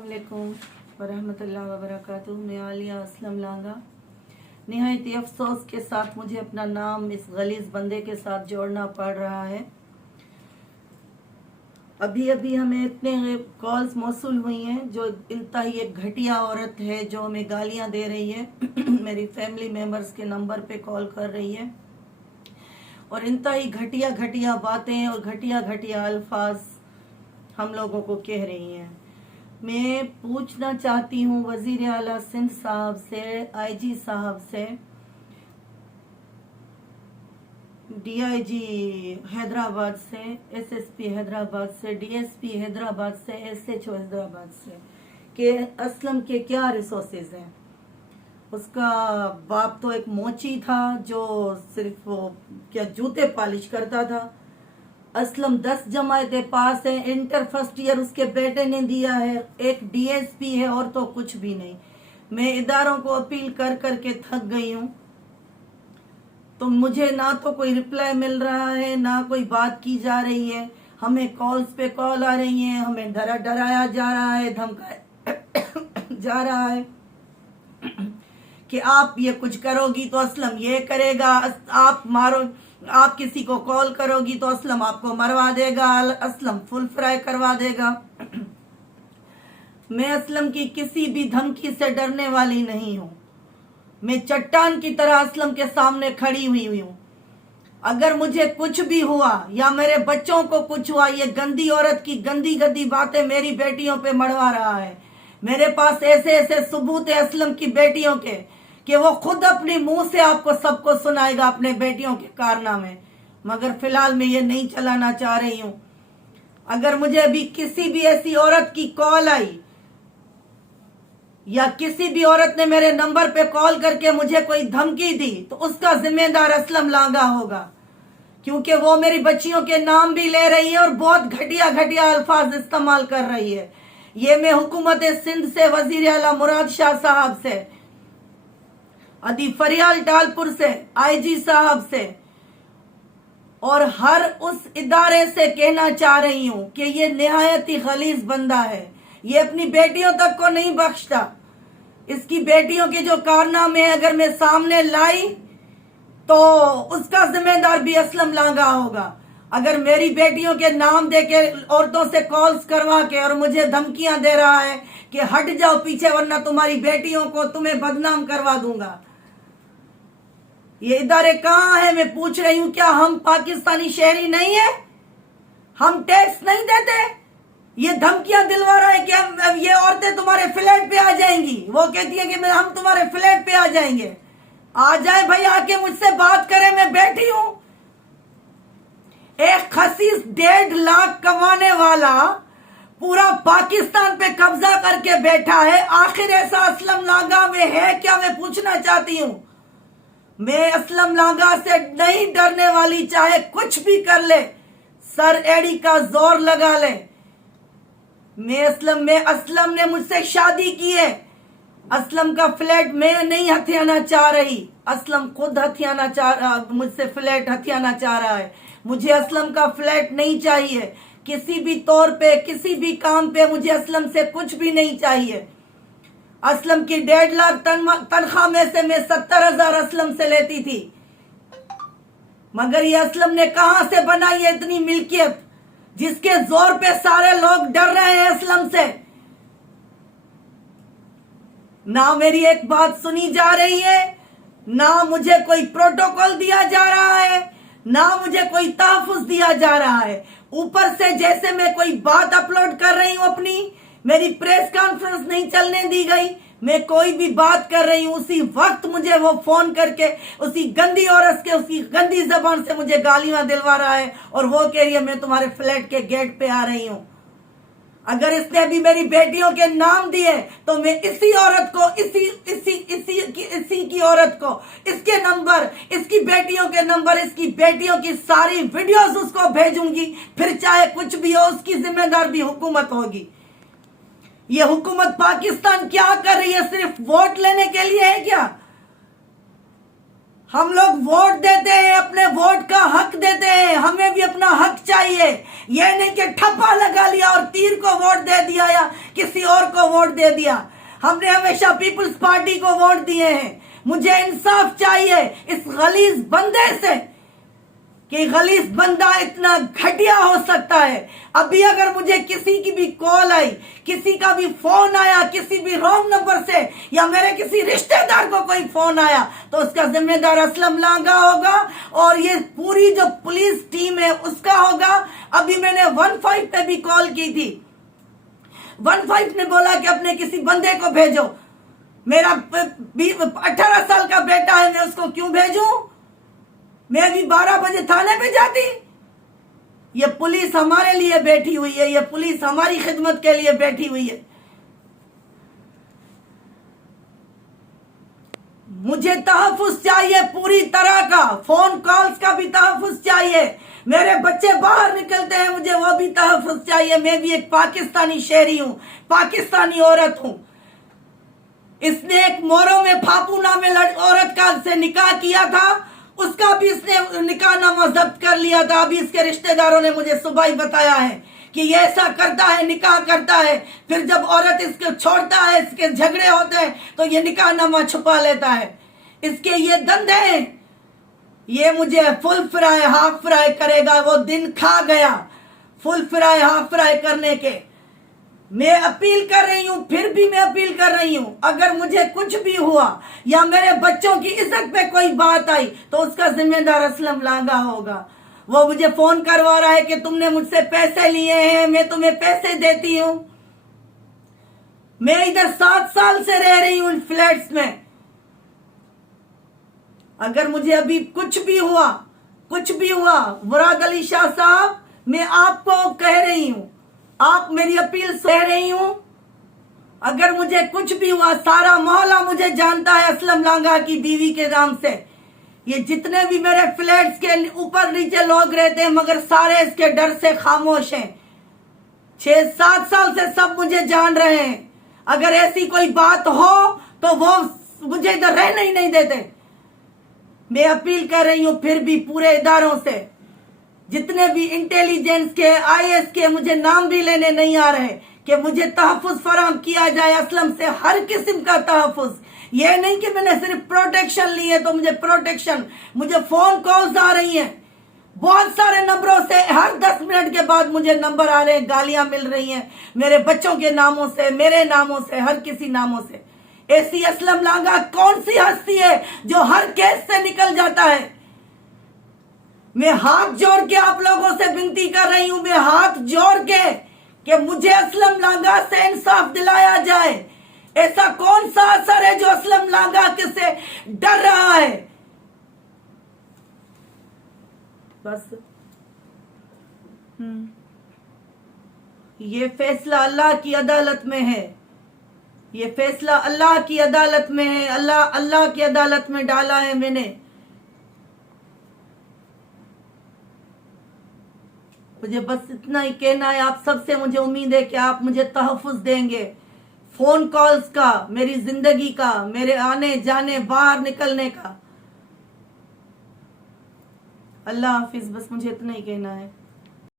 अस्सलामुअलैकुम वरहमतुल्लाहि वबरकातुहू। मैं आलिया असलम लांगा निहायत अफसोस के साथ मुझे अपना नाम इस गलीज बंदे के साथ जोड़ना पड़ रहा है। अभी अभी हमें इतने कॉल्स मौसूल हुई हैं जो इंतहाई एक घटिया औरत है जो हमें गालियां दे रही है मेरी फैमिली मेंबर्स के नंबर पे कॉल कर रही है और इंतहाई घटिया घटिया बातें और घटिया घटिया अल्फाज हम लोगों को कह रही हैं। मैं पूछना चाहती हूँ वजीर आला सिंध साहब से, आईजी साहब से, डीआईजी हैदराबाद से, एसएसपी हैदराबाद से, डीएसपी हैदराबाद से, एसएचओ हैदराबाद से कि असलम के क्या रिसोर्सेज हैं। उसका बाप तो एक मोची था जो सिर्फ वो क्या जूते पॉलिश करता था। असलम 10 जमायतें पास है, इंटर फर्स्ट ईयर उसके बेटे ने दिया है, एक डीएसपी है और तो कुछ भी नहीं। मैं इदारों को अपील कर करके थक गई हूँ, तो मुझे ना तो कोई रिप्लाई मिल रहा है ना कोई बात की जा रही है। हमें कॉल्स पे कॉल आ रही हैं, हमें डराया जा रहा है, धमकाया जा रहा है कि आप ये कुछ करोगी तो असलम ये करेगा, आप मारो, आप किसी को कॉल करोगी तो असलम आपको मरवा देगा, असलम फुल फ्राई करवा देगा। मैं असलम की किसी भी धमकी से डरने वाली नहीं हूँ। मैं चट्टान की तरह असलम के सामने खड़ी हुई हूँ। अगर मुझे कुछ भी हुआ या मेरे बच्चों को कुछ हुआ, ये गंदी औरत की गंदी गंदी बातें मेरी बेटियों पे मढ़वा रहा है। मेरे पास ऐसे ऐसे सबूत है असलम की बेटियों के कि वो खुद अपने मुंह से आपको सबको सुनाएगा अपने बेटियों के कारनामे, मगर फिलहाल मैं ये नहीं चलाना चाह रही हूं। अगर मुझे अभी किसी भी ऐसी औरत की कॉल आई या किसी भी औरत ने मेरे नंबर पे कॉल करके मुझे कोई धमकी दी तो उसका जिम्मेदार असलम लांगा होगा, क्योंकि वो मेरी बच्चियों के नाम भी ले रही है और बहुत घटिया घटिया अल्फाज इस्तेमाल कर रही है। ये मैं हुकूमत सिंध से, वजीर आला मुराद शाह साहब से, अदी फरियाल टालपुर से, आईजी साहब से और हर उस इदारे से कहना चाह रही हूं कि ये निहायत ही खलीज बंदा है। ये अपनी बेटियों तक को नहीं बख्शता। इसकी बेटियों के जो कारनामे अगर मैं सामने लाई तो उसका जिम्मेदार भी असलम लांगा होगा। अगर मेरी बेटियों के नाम देके औरतों से कॉल्स करवा के और मुझे धमकियां दे रहा है कि हट जाओ पीछे वरना तुम्हारी बेटियों को तुम्हें बदनाम करवा दूंगा। ये इदारे कहाँ है? मैं पूछ रही हूँ, क्या हम पाकिस्तानी शहरी नहीं है? हम टैक्स नहीं देते? ये धमकियां दिलवा रहा है कि ये औरतें तुम्हारे फ्लैट पे आ जाएंगी। वो कहती है कि हम तुम्हारे फ्लैट पे आ जाएंगे। आ जाए भाई, आके मुझसे बात करें, मैं बैठी हूं। एक खसीस 1.5 लाख कमाने वाला पूरा पाकिस्तान पे कब्जा करके बैठा है। आखिर ऐसा असलम लांगा में है क्या? मैं पूछना चाहती हूं। मैं असलम लांगा से नहीं डरने वाली, चाहे कुछ भी कर ले, सर एड़ी का जोर लगा ले। मैं असलम ने मुझसे शादी की है। असलम का फ्लैट मैं नहीं हथियाना चाह रही, असलम खुद हथियाना चाह, मुझसे फ्लैट हथियाना चाह रहा है। मुझे असलम का फ्लैट नहीं चाहिए किसी भी तौर पे, किसी भी काम पे मुझे असलम से कुछ भी नहीं चाहिए। असलम की 1.5 लाख तनख्वाह में से मैं 70,000 असलम से लेती थी, मगर ये असलम ने कहां से बनाई है इतनी मिल्कियत जिसके जोर पे सारे लोग डर रहे हैं असलम से। ना मेरी एक बात सुनी जा रही है, ना मुझे कोई प्रोटोकॉल दिया जा रहा है, ना मुझे कोई तहफुज दिया जा रहा है। ऊपर से जैसे मैं कोई बात अपलोड कर रही हूं अपनी, मेरी प्रेस कॉन्फ्रेंस नहीं चलने दी गई, मैं कोई भी बात कर रही हूं उसी वक्त मुझे वो फोन करके उसी गंदी औरत के उसी गंदी जबान से मुझे गालियां दिलवा रहा है और वो कह रही है मैं तुम्हारे फ्लैट के गेट पे आ रही हूं। अगर इसने अभी मेरी बेटियों के नाम दिए तो मैं इसी औरत को, इसी की औरत को, इसके नंबर, इसकी बेटियों के नंबर, इसकी बेटियों की सारी वीडियोस उसको भेजूंगी। फिर चाहे कुछ भी हो, उसकी जिम्मेदार भी हुकूमत होगी। ये हुकूमत पाकिस्तान क्या कर रही है? सिर्फ वोट लेने के लिए है क्या? हम लोग वोट देते हैं, अपने वोट का हक देते हैं, हमें भी अपना हक चाहिए। ये नहीं कि ठप्पा लगा लिया और तीर को वोट दे दिया या किसी और को वोट दे दिया। हमने हमेशा पीपल्स पार्टी को वोट दिए हैं। मुझे इंसाफ चाहिए इस गलीज बंदे से कि गलीज बंदा इतना घटिया हो सकता है। अभी अगर मुझे किसी की भी कॉल आई, किसी का भी फोन आया किसी भी रॉन्ग नंबर से, या मेरे किसी रिश्तेदार को कोई फोन आया, तो उसका जिम्मेदार असलम लांगा होगा और ये पूरी जो पुलिस टीम है उसका होगा। अभी मैंने 15 पे भी कॉल की थी। 15 ने बोला कि अपने किसी बंदे को भेजो। मेरा 18 साल का बेटा है, मैं उसको क्यों भेजूं? मैं अभी 12 बजे थाने पे जाती। ये पुलिस हमारे लिए बैठी हुई है, ये पुलिस हमारी खिदमत के लिए बैठी हुई है। मुझे तहफ़्फ़ुज़ चाहिए पूरी तरह का, फोन कॉल्स का भी तहफ़्फ़ुज़ चाहिए। मेरे बच्चे बाहर निकलते हैं, मुझे वो भी तहफ़्फ़ुज़ चाहिए। मैं भी एक पाकिस्तानी शहरी हूं, पाकिस्तानी औरत हूं। इसने एक मोरो में फापू नामे औरत का से निकाह किया था, उसका भी इसने निकाहनामा जब्त कर लिया था। अभी इसके रिश्तेदारों ने मुझे सुबह ही बताया है कि ये ऐसा करता है, निकाह करता है, फिर जब औरत इसको छोड़ता है, इसके झगड़े होते हैं तो ये निकाहनामा छुपा लेता है। इसके ये धंधे हैं। ये मुझे फुल फ्राई हाफ फ्राई करेगा, वो दिन खा गया फुल फ्राई हाफ फ्राई करने के। मैं अपील कर रही हूं, फिर भी मैं अपील कर रही हूं, अगर मुझे कुछ भी हुआ या मेरे बच्चों की इज्जत पे कोई बात आई तो उसका जिम्मेदार असलम लांगा होगा। वो मुझे फोन करवा रहा है कि तुमने मुझसे पैसे लिए हैं, मैं तुम्हें पैसे देती हूं। मैं इधर 7 साल से रह रही हूं इन फ्लैट्स में। अगर मुझे अभी कुछ भी हुआ मुराद अली शाह साहब, मैं आपको कह रही हूं, आप मेरी अपील कह रही हूं, अगर मुझे कुछ भी हुआ, सारा मोहल्ला मुझे जानता है असलम लांगा की बीवी के नाम से। ये जितने भी मेरे फ्लैट्स के ऊपर नीचे लोग रहते हैं, मगर सारे इसके डर से खामोश हैं। 6-7 साल से सब मुझे जान रहे हैं। अगर ऐसी कोई बात हो तो वो मुझे इधर रहने ही नहीं देते। मैं अपील कर रही हूं फिर भी पूरे इदारों से, जितने भी इंटेलिजेंस के, IAS के, मुझे नाम भी लेने नहीं आ रहे, कि मुझे तहफ़्फ़ुज़ फराहम किया जाए असलम से, हर किस्म का तहफ़्फ़ुज़। ये नहीं कि मैंने सिर्फ प्रोटेक्शन ली है तो मुझे प्रोटेक्शन, मुझे फोन कॉल्स आ रही हैं बहुत सारे नंबरों से। हर 10 मिनट के बाद मुझे नंबर आ रहे हैं, गालियां मिल रही हैं मेरे बच्चों के नामों से, मेरे नामों से, हर किसी नामों से। ऐसी असलम लांगा कौन सी हस्ती है जो हर केस से निकल जाता है? मैं हाथ जोड़ के आप लोगों से विनती कर रही हूं, मैं हाथ जोड़ के, कि मुझे असलम लांगा से इंसाफ दिलाया जाए। ऐसा कौन सा असर है जो असलम लांगा से डर रहा है? बस ये फैसला अल्लाह की अदालत में है, ये फैसला अल्लाह की अदालत में है। अल्लाह की अदालत में डाला है मैंने। मुझे बस इतना ही कहना है आप सबसे। मुझे उम्मीद है कि आप मुझे तहफ़्फ़ुज़ देंगे, फोन कॉल्स का, मेरी जिंदगी का, मेरे आने जाने बाहर निकलने का। अल्लाह हाफिज। बस मुझे इतना ही कहना है।